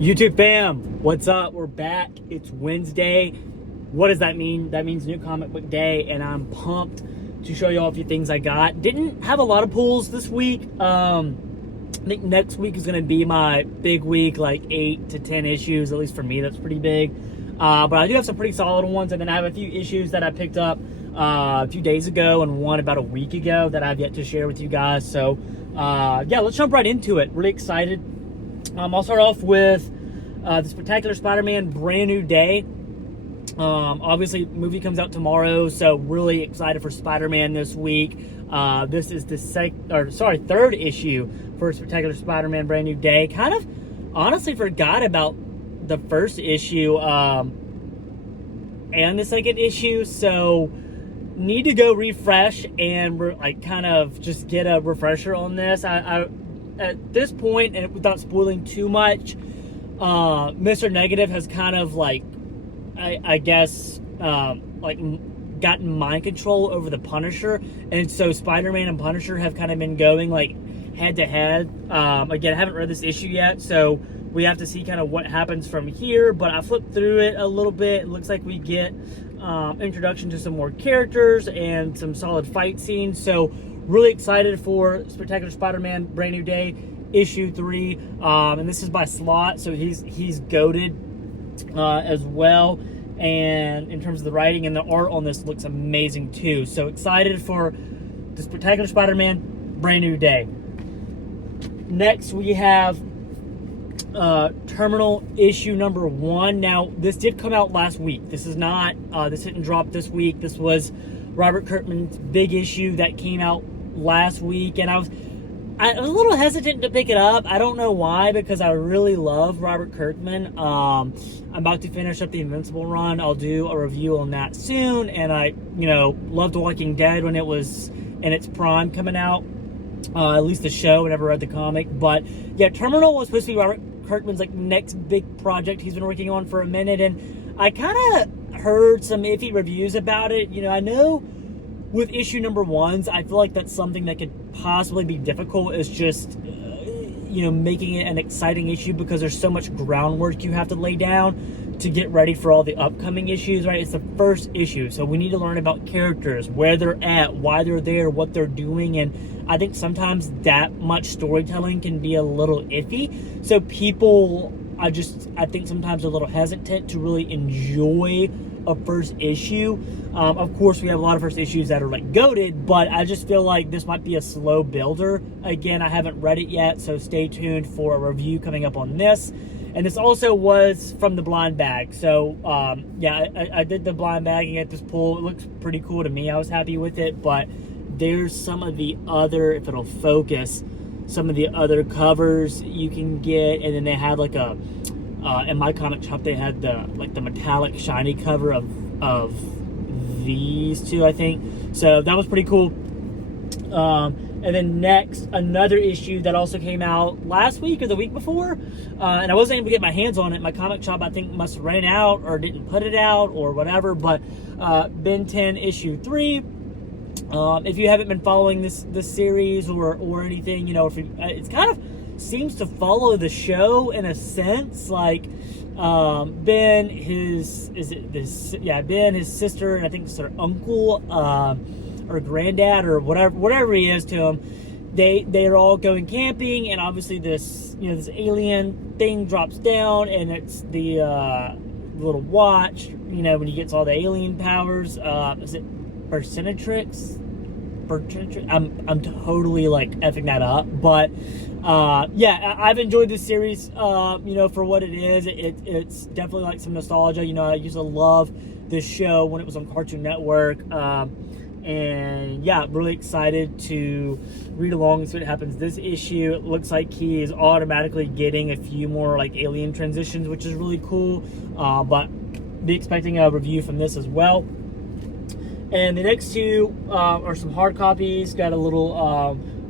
YouTube fam, what's up? We're back. It's Wednesday. What does that mean? That means new comic book day, and I'm pumped to show you all a few things I got. Didn't have a lot of pulls this week. I think next week is going to be my big week, like 8 to 10 issues. At least for me, that's pretty big. But I do have some pretty solid ones, and then I have a few issues that I picked up a few days ago and one about a week ago that I've yet to share with you guys. So, yeah, let's jump right into it. Really excited. I'll start off with the Spectacular Spider-Man Brand New Day. Obviously, movie comes out tomorrow, so really excited for Spider-Man this week. This is the third issue for Spectacular Spider-Man Brand New Day. Kind of honestly forgot about the first issue and the second issue, so need to go refresh and kind of just get a refresher on this. I at this point, and without spoiling too much, Mr. Negative has kind of I guess gotten mind control over the Punisher, and so Spider-Man and Punisher have kind of been going head to head. Again, I haven't read this issue yet, so we have to see kind of what happens from here, but I flipped through it a little bit. It looks like we get introduction to some more characters and some solid fight scenes, so really excited for Spectacular Spider-Man Brand New Day issue 3, and this is by Slott, so he's goated as well. And in terms of the writing and the art on this, looks amazing too. So excited for the Spectacular Spider-Man Brand New Day. Next, we have Terminal issue number 1. Now, this did come out last week. This is not. This didn't drop this week. This was Robert Kirkman's big issue that came out last week, and I was a little hesitant to pick it up. I don't know why, because I really love Robert Kirkman. I'm about to finish up the Invincible run. I'll do a review on that soon, and I, loved Walking Dead when it was in its prime coming out, at least the show. I never read the comic, but yeah, Terminal was supposed to be Robert Kirkman's next big project he's been working on for a minute, and I kind of heard some iffy reviews about it. I know with issue number 1s, I feel like that's something that could possibly be difficult, is just, making it an exciting issue, because there's so much groundwork you have to lay down to get ready for all the upcoming issues, right? It's the first issue, so we need to learn about characters, where they're at, why they're there, what they're doing, and I think sometimes that much storytelling can be a little iffy. So people, I think sometimes are a little hesitant to really enjoy a first issue. Of course, we have a lot of first issues that are goated, but I just feel like this might be a slow builder. Again, I haven't read it yet, so stay tuned for a review coming up on this. And this also was from the blind bag, so yeah, I did the blind bagging at this pull. It looks pretty cool to me. I was happy with it, but there's some of the other, if it'll focus, some of the other covers you can get, and then they had in my comic shop, they had the metallic shiny cover of these two, I think. So that was pretty cool. And then next, another issue that also came out last week or the week before, and I wasn't able to get my hands on it. My comic shop, I think, must have ran out or didn't put it out or whatever. But Ben 10 issue 3. If you haven't been following this series or anything, it's kind of seems to follow the show in a sense. Ben, his sister, and I think it's their uncle or granddad or whatever he is to him, they're all going camping, and obviously this alien thing drops down, and it's the little watch, when he gets all the alien powers. Is it Persenatrix? I'm totally effing that up, but yeah, I've enjoyed this series, for what it is. It's definitely some nostalgia. I used to love this show when it was on Cartoon Network, and yeah, really excited to read along and see what happens this issue. It looks like he is automatically getting a few more alien transitions, which is really cool, but be expecting a review from this as well. And the next two are some hard copies. Got a little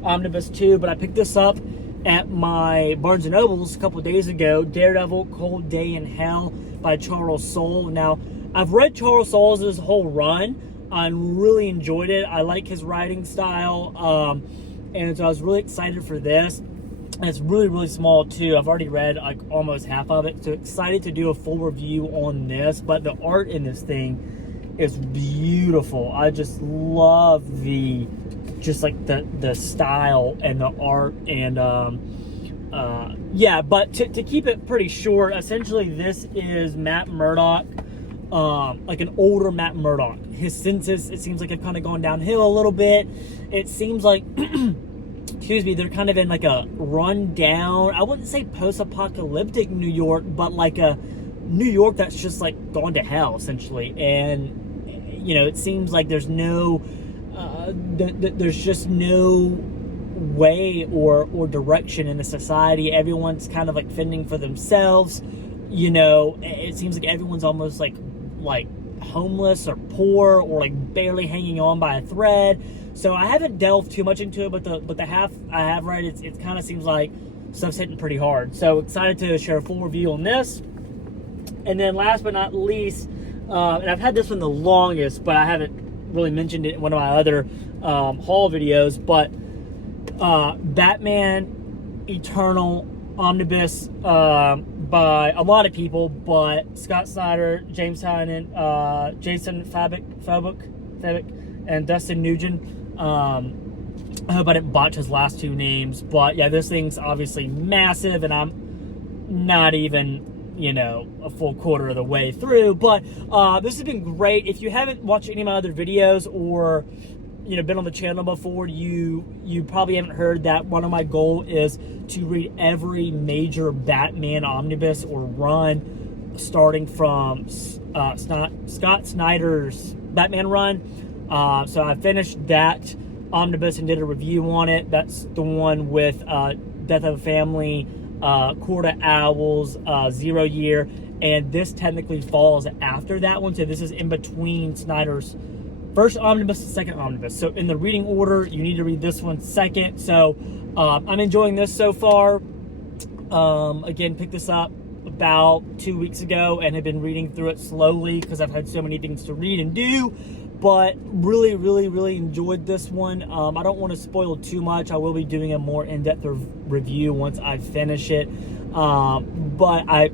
omnibus too, but I picked this up at my Barnes & Nobles a couple of days ago. Daredevil, Cold Day in Hell by Charles Soule. Now, I've read Charles Soule's whole run. I really enjoyed it. I like his writing style. And so I was really excited for this. And it's really, really small too. I've already read like almost half of it. So excited to do a full review on this. But the art in this thing is beautiful. I just love the style and the art. And yeah, but to keep it pretty short, essentially this is Matt Murdock, like an older Matt Murdock. His senses, it seems like, have kind of gone downhill a little bit. It seems like excuse me, they're kind of in like a rundown, I wouldn't say post-apocalyptic New York, but like a New York that's just like gone to hell, essentially. And, you know, it seems like there's no, there's just no way or direction in the society. Everyone's kind of like fending for themselves. You know, it seems like everyone's almost like homeless or poor or like barely hanging on by a thread. So I haven't delved too much into it, but the half I have read, it kind of seems like stuff's hitting pretty hard. So excited to share a full review on this. And then last but not least, and I've had this one the longest, but I haven't really mentioned it in one of my other haul videos, but Batman Eternal Omnibus by a lot of people, but Scott Snyder, James Tynion, Jason Fabok, and Dustin Nugent. I hope I didn't botch his last two names, but yeah, this thing's obviously massive, and I'm not even, you know, a full quarter of the way through. But this has been great. If you haven't watched any of my other videos or, you know, been on the channel before, you probably haven't heard that one of my goals is to read every major Batman omnibus or run, starting from Scott Snyder's Batman run. So I finished that omnibus and did a review on it. That's the one with Death of a Family, Court of Owls, 0 Year, and this technically falls after that one. So this is in between Snyder's first omnibus and second omnibus. So in the reading order, you need to read this one second. So I'm enjoying this so far. Again, picked this up about 2 weeks ago and have been reading through it slowly because I've had so many things to read and do. But really, really, really enjoyed this one. I don't want to spoil too much. I will be doing a more in-depth review once I finish it. But I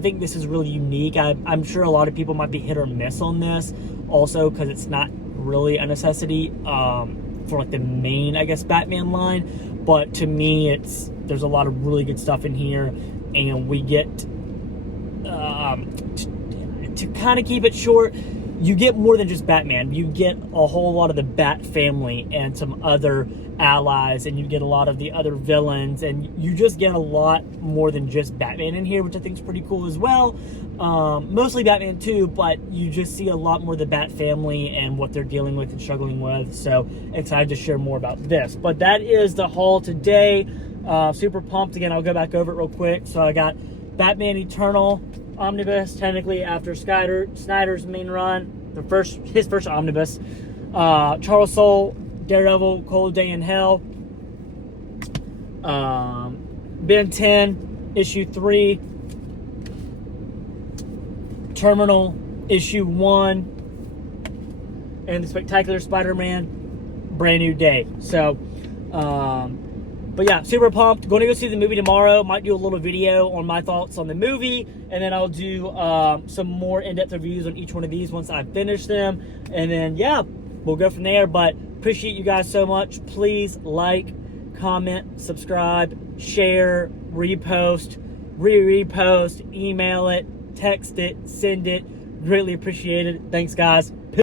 think this is really unique. I'm sure a lot of people might be hit or miss on this. Also, because it's not really a necessity for like the main, I guess, Batman line. But to me, there's a lot of really good stuff in here. And we get, to kind of keep it short, you get more than just Batman. You get a whole lot of the Bat family and some other allies, and you get a lot of the other villains, and you just get a lot more than just Batman in here, which I think is pretty cool as well. Mostly Batman too, but you just see a lot more of the Bat family and what they're dealing with and struggling with. So excited to share more about this. But that is the haul today. Super pumped. Again, I'll go back over it real quick. So I got Batman Eternal Omnibus, technically after Snyder's main run, his first omnibus. Charles Soule, Daredevil, Cold Day in Hell. Ben 10, issue 3. Terminal, issue 1. And the Spectacular Spider-Man, Brand New Day. So, but yeah, super pumped. Going to go see the movie tomorrow. Might do a little video on my thoughts on the movie. And then I'll do some more in-depth reviews on each one of these once I finish them. And then, yeah, we'll go from there. But appreciate you guys so much. Please like, comment, subscribe, share, repost, repost, email it, text it, send it. Greatly appreciated. Thanks, guys.